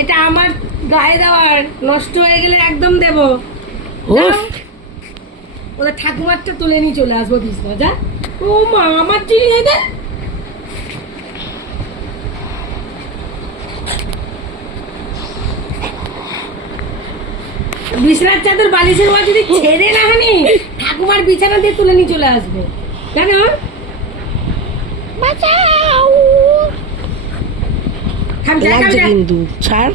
এটা আমার গায়ে দেওয়ার, নষ্ট হয়ে গেলে একদম দেবো। ওদের ঠাকুমারটা তুলে নিয়ে চলে আসবো বিছনা। যা। ও মা, আমার জিনিস এদের বিছানার চাদর বালিশের ওপর যদি ছেড়ে না হানি, ঠাকুমার বিছানা দিয়ে তুলে নিয়ে চলে আসবে। জানো? বাঁচাও। কিন্তু ছাড়,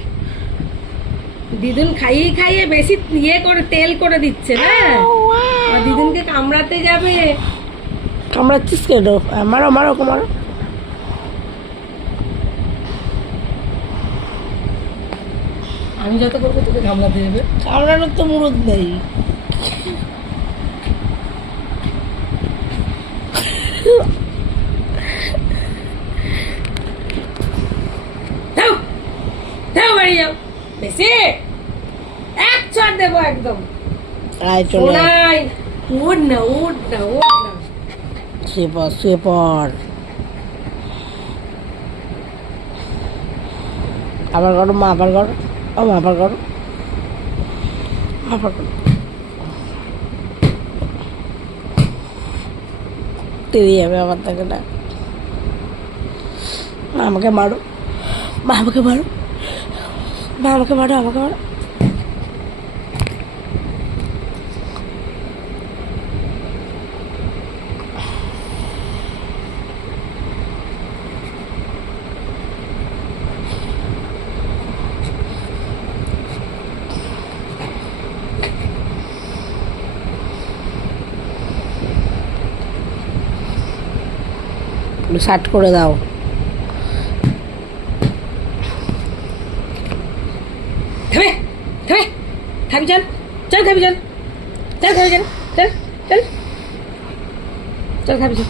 দিদুন খাইয়ে খাইয়ে বেশি ইয়ে করে তেল করে দিচ্ছে না। আর দিদুনকে কামড়াতে যাবে। কামড়াচ্ছিস কেন? মারো মারো মারো। আমি যত করবো তোকে কামড়াতে যাবে। কামড়ানোর তো মুরদ নেই। যাও যাও, বাড়ি যাও। বেশি এক চড় দেবো একদম। আয় চলে ওনাই উঠ না, উঠ না, উঠ না। শুয়ে পড়, শুয়ে পড়। আবার করো মা, আবার করো। ও মা, আবার করো, আবার করো। তেরে যাবে আমার থেকে না। মা আমাকে মারো, মা আমাকে মারো, মা আমাকে মারো, আমাকে মারো। শার্ট করে দাও। খাবে খাবে, খাবি চল, চল খাবি চল, চল খাবি চল, চল চল চল খাবি চল।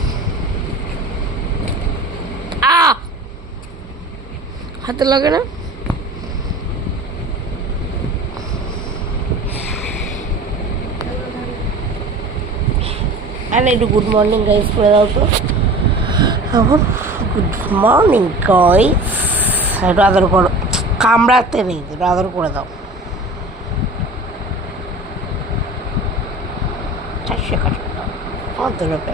হাতে লাগে না? আর একটু গুড মর্নিং গাইস করে দাও তো। এখন গুড মর্নিং গাইস, একটু আদর করো। কামড়াতে নেই, একটু আদর করে দাও। শেখা আদর হবে।